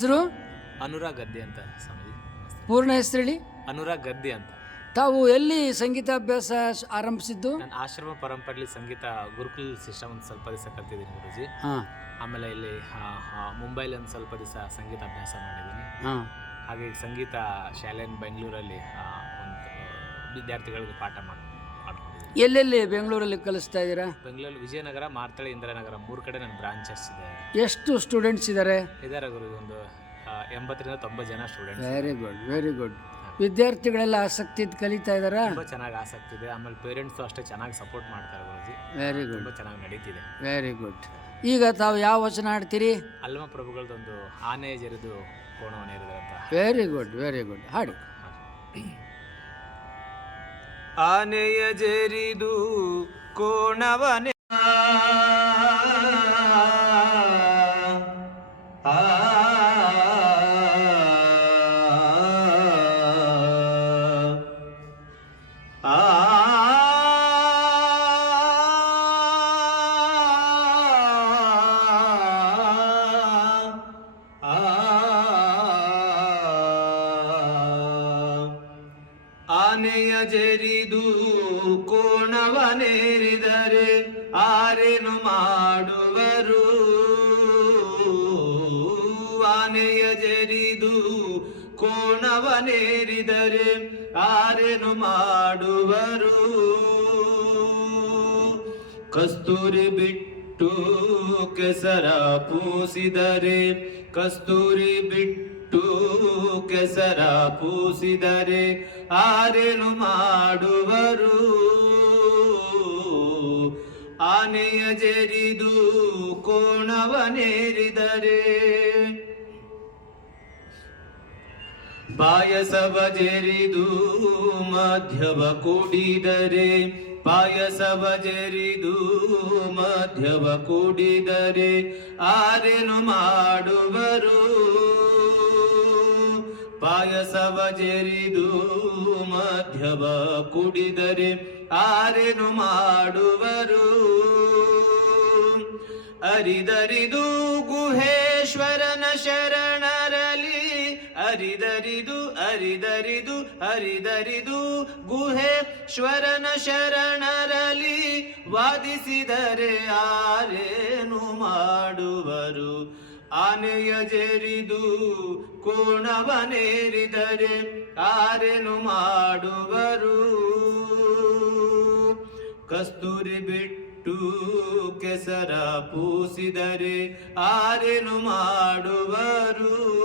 ಹೆಸರು? ಅನುರಾಗ್ ಗದ್ದೆ ಅಂತ ಸ್ವಾಮೀಜಿ. ಪೂರ್ಣ ಹೆಸರು ಹೇಳಿ ಅನುರಾಗ್ ಗದ್ದೆ ಅಂತ. ತಾವು ಎಲ್ಲಿ ಸಂಗೀತಾಭ್ಯಾಸ ಅಭ್ಯಾಸ ಆರಂಭಿಸಿದ್ದು? ನಾನು ಆಶ್ರಮ ಪರಂಪರೆಯಲ್ಲಿ ಸಂಗೀತ ಗುರುಕುಲ್ ಸಿಸ್ಟಮ್ ಒಂದು ಸ್ವಲ್ಪ ದಿವಸ ಕಲ್ತಿದ್ದೀನಿ ಗುರುಜಿ. ಹಾಂ. ಆಮೇಲೆ ಇಲ್ಲಿ ಆ, ಆ, ಮುಂಬೈಲಿ ಒಂದು ಸ್ವಲ್ಪ ದಿವಸ ಸಂಗೀತ ಅಭ್ಯಾಸ ಮಾಡಿದ್ದೀನಿ. ಹಾಂ. ಹಾಗೆ ಸಂಗೀತ ಶಾಲೆ ಬೆಂಗಳೂರಲ್ಲಿ ಒಂದು ವಿದ್ಯಾರ್ಥಿಗಳಿಗೆ ಪಾಠ ಮಾಡಿ ಮಾಡ್ಕೊಂಡಿದ್ದೀನಿ ಎಲ್ಲೆಲ್ಲಿ ಬೆಂಗಳೂರಲ್ಲಿ ಕಲಿಸ್ತಾ ಇದ್ದೀರಾ? ಬೆಂಗಳೂರಲ್ಲಿ ವಿಜಯನಗರ ಮಾರ್ತಳಿ ಇಂದಿರಾನಗರ ಮೂರು ಕಡೆ ನನ್ನ ಬ್ರಾಂಚಸ್ ಇದೆ. ಎಷ್ಟು ಸ್ಟೂಡೆಂಟ್ಸ್ ಇದ್ದಾರೆ ಇದ್ದಾರೆ ಗುರು ಒಂದು ಆ, ಎಂಬತ್ತರಿಂದ ತೊಂಬತ್ತು ಜನ students very good very good ವಿದ್ಯಾರ್ಥಿಗಳೆಲ್ಲ ಆಸಕ್ತಿ ಇದ್ದು ಕಲಿತಾ ಇದ್ದಾರಾ ತುಂಬ ಚೆನ್ನಾಗಿ ಆಸಕ್ತಿ ಇದೆ. ಆಮೇಲೆ ಪೇರೆಂಟ್ಸು ಅಷ್ಟೇ ಚೆನ್ನಾಗಿ ಸಪೋರ್ಟ್ ಮಾಡ್ತಾರೆ ಗುರುಜಿ. ವೆರಿ ಗುಡ್ ತುಂಬ ಚೆನ್ನಾಗಿ ನಡೀತಿದೆ. ವೆರಿ ಗುಡ್ ಈಗ ತಾವು ಯಾವ ವಚನ ಹಾಡ್ತೀರಿ? ಅಲ್ಮ ಪ್ರಭುಗಳದೊಂದು ಆನೆ ಜರಿದು ಕೋಣವನ್ನು ಅಂತ ವೆರಿ ಗುಡ್ ವೆರಿ ಗುಡ್ ಹಾಡಿ. ಆನೆಯ ಜರಿದು ಕೋಣವನೆ ಜರಿದು ಕೋಣವನೇರಿದರೆ ಆರೇನು ಮಾಡುವರು? ಆನೆಯ ಜರಿದು ಕೋಣವನೇರಿದರೆ ಆರೇನು ಮಾಡುವರು? ಕಸ್ತೂರಿ ಬಿಟ್ಟು ಕೆಸರ ಪೂಸಿದರೆ ಕಸ್ತೂರಿ ಬಿಟ್ಟು ಕೆಸರ ಪೂಸಿದರೆ ಆರೇನು ಮಾಡುವರು. ಆನೆಯ ಜರಿದು ಕೋಣವನೇರಿದರೆ ಪಾಯಸವ ಜರಿದು ಮಧ್ಯವ ಕೂಡಿದರೆ ಪಾಯಸವ ಜರಿದು ಮಧ್ಯವ ಕೂಡಿದರೆ ಆರೇನು ಮಾಡುವರು. ಪಾಯಸವ ಜರಿದು ಮಧ್ಯವ ಕುಡಿದರೆ ಆರೇನು ಮಾಡುವರು. ಅರಿದರಿದು ಗುಹೇಶ್ವರನ ಶರಣರಲಿ ಅರಿದರಿದು ಅರಿದರಿದು ಅರಿದರಿದು ಗುಹೇಶ್ವರನ ಶರಣರಲಿ ವಾದಿಸಿದರೆ ಆರೇನು ಮಾಡುವರು. ಆನೆಯ ಜರಿದು ಕೋಣವನೇರಿದರೆ ಆರೇನು ಮಾಡುವರು? ಕಸ್ತೂರಿ ಬಿಟ್ಟು ಕೆಸರ ಪೂಸಿದರೆ ಆರೇನು ಮಾಡುವರು?